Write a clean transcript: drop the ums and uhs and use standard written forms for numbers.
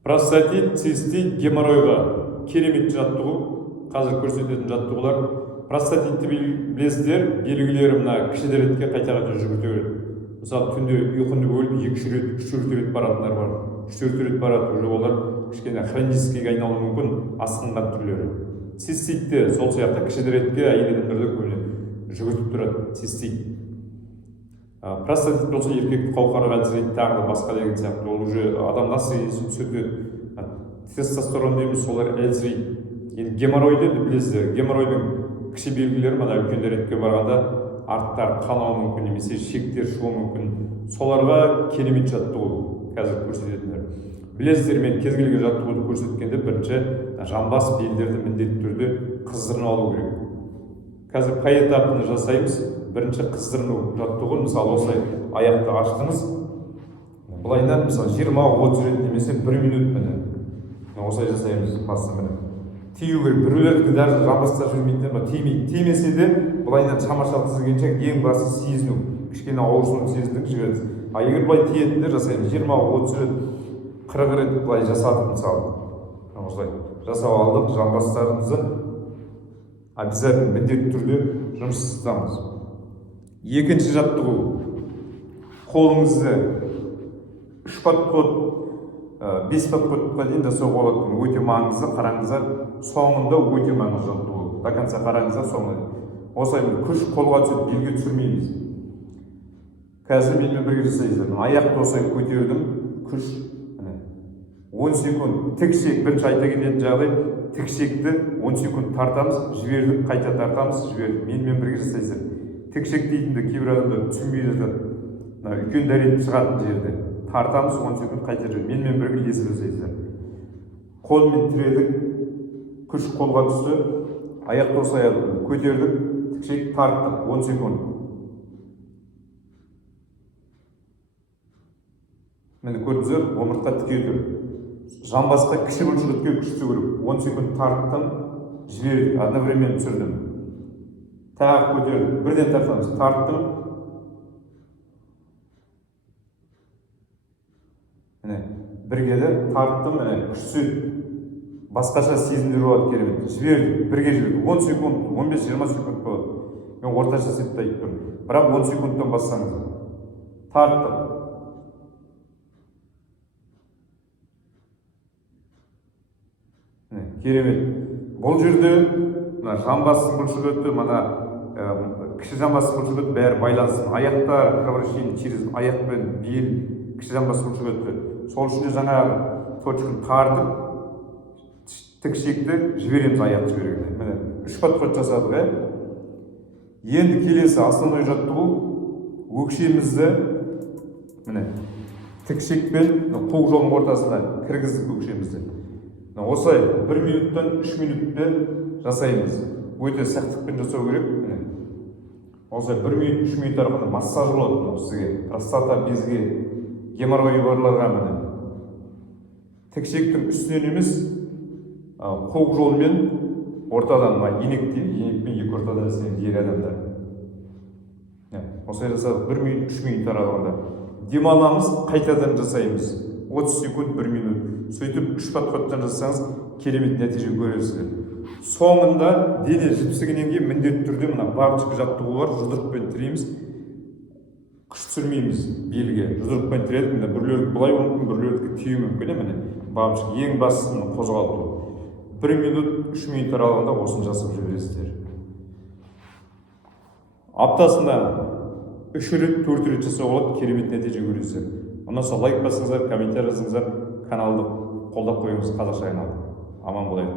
Простатит, цистит, геморройға керемет жаттығу. Қазір көрсететін жаттығулар. Простатитті білесіздер, белгілері мына кіші дәретке қайта-қайта жүгірте береді. Мысалы, түнде ұйқыңды бөліп 2-3 рет баратындар бар. 3-4 рет барады, уже олар кішкене хроническийге айналуы мүмкін, асқынған түрлері. Циститте сол сияқты кіші дәретке әйел адамдарды көбіне жүгіртіп тұрады, цистит. Простатит болса еркекті қауқарға әлсірейді, тағы да басқа деген сияқты. Ол уже адам насыйын түсіреді. Тестостерон дейміз, солар әлсірейді. Енді геморройды білесіздер. Геморройдың кіші белгілері мына үлкен дәретке барғанда арттар қанауы мүмкін, немесе шектер шығуы мүмкін. Соларға керемет жаттығу қазір көрсететіндер. Білесіздер, мен кез келген жаттығуды көрсеткенде бірінші жамбас белдерді міндетті түрде қыздырып алу керек. Қазір қай этапын жасаймыз? Бірінші қыздырыну жаттығуын, мысалы осылай аяқты аштыңыз, былайынан мысалы 20-30 рет немесе 1 минут міне. Осылай жасаймыз басын міне. Тию керек, біреулердікі даже жамбастар жүрмейтіндер ма, тимесе де былайынан шама-шарқы сізгенше ең басы сезіну, кішкене ауырсынып сезіндік жібереді. А егер былай тиетіндер жасаймыз 20-30 рет, 40 рет былай жасадық мысалы. Осылай жасап алдық, жамбастарымызды обязательно міндетті түрде жұмыстамыз. Екінші жаттығу, қолыңызды 3 подход, 5 подходқа дейін жасауға болады. Өте маңызды, қараңыздар, соңында өте маңызды жаттығу. До конца қараңыздар соңында. Осылай күш қолға түсіп, белге түсірмейміз. Қазір менімен бірге жасайсыздар. Аяқты осылай көтердім, күш 10 секунд тікшек, бірінші айта кететін жағдай, тікшекті 10 секунд тартамыз, жібердік, қайта тартамыз, жібердік. Менімен бірге жасайсыздар. Тікшек дейтінді кейбір адамдар түсінбей жатады. Үлкен дәрет шығатын жерде тартамыз, 10 секунд қайта жүреді. Менімен бірге есіп жасайсыздар. Қолмен тіредік, күш қолға түсті, аяқты осылай көтердік, тікшек тарттық, 10 секунд. Мені көрдіңіздер, омыртқа тіке тұр. Жамбасқа кіші бұлшықетке күш түсу керек. 10 секунд тарттым, жібердік, одновременно түсірдім. Тағы көтердік, бірден тартамыз, тарттым. Бірге де тарттым, күш түседі. Басқаша сезімдер болады керемет. Жібердік, бірге жібердік. 10 секунд, 15-20 секунд болады. Мен орташа сетті айтып тұрмын. Бірақ 10 секундтан бассаңыз. Тарттым. Керемет. Бұл жерде жамбастың бұлшықеті, кіші жамбастың бұлшықеті бәрі байлансын. Аяқтар кровообращение через аяқ пен бел, кіші жамбастың бұлшықеті. Сол үшін де жаңағы точканы тартып, тікшекті жібереміз, аяқ жібергенде. 3 подход жасадық. Енді келесі основной жаттығу, өкшемізді тікшекпен қуық жолының ортасына кіргіздік өкшемізді. Осылай 1 минуттан 3 минутте жасаймыз. Өте сақтықпен жасау керек. Осылай 1 минут, 3 минут арқылы массаж болады сізге. Простата безге, геморройы барларға тікшектің үстінен емес, қуық жолмен ортадан енекпен екі ортадан жасаймыз ер адамдар. Осылай жасадық 1 минут, 3 минут аралығында. Демаламыз, қайтадан жасаймыз. 30 секунд, 1 минут. Сөйтіп 3 подходтан жасаңыз, керемет нәтиже көресіздер. Соңында дене жіпсігінен кейін міндетті түрде бабочка жаттығу бар, жұдырықпен тіреміз, күш түсірмейміз белге. Жұдырықпен тіредік, біреулердікі былай мүмкін, біреулердікі тию мүмкін. Бабочка ең бастысын қозғалту. 1 минут, 3 минут аралығында осын жасап жібересіздер. Аптасында 3 рет, 4 рет жасау болады, керемет нәтиже көресіздер. Ұнаса лайк басыңыздар, комментарий жазыңыздар, каналды қолдап қойыңыз, қазақша айналды. Аман болайық.